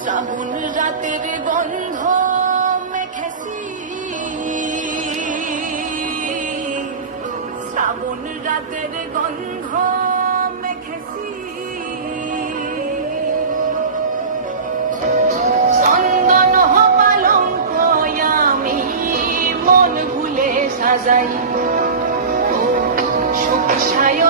শ্রাবণ রাতের গন্ধ মেখেছি, শ্রাবণ রাতের গন্ধ মেখেছি, চন্দন পালঙ্ক আমি মন ভুলে সাজাই, সুখ সায়